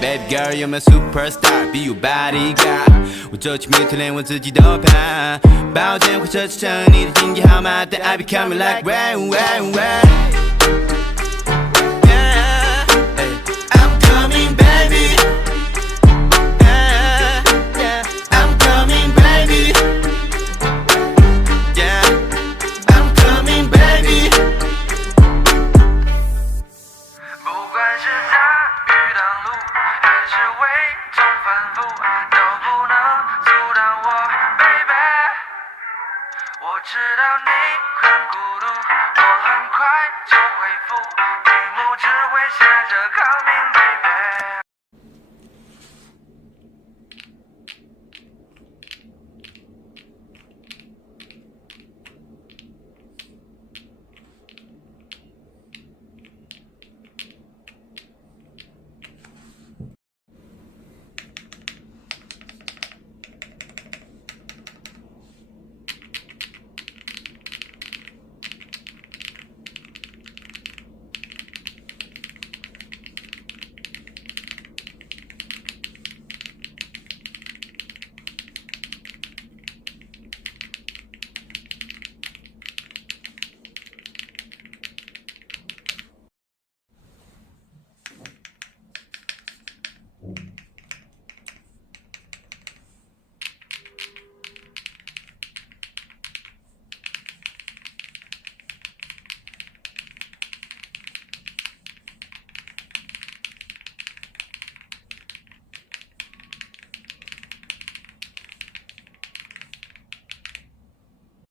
Baby girl, you're my superstar, be your bodyguard. 我走起迷途连我自己都怕，抱歉会奢侈成你的经济号码，但 I be coming like rain, rain, rain. Yeah, hey, I'm coming back.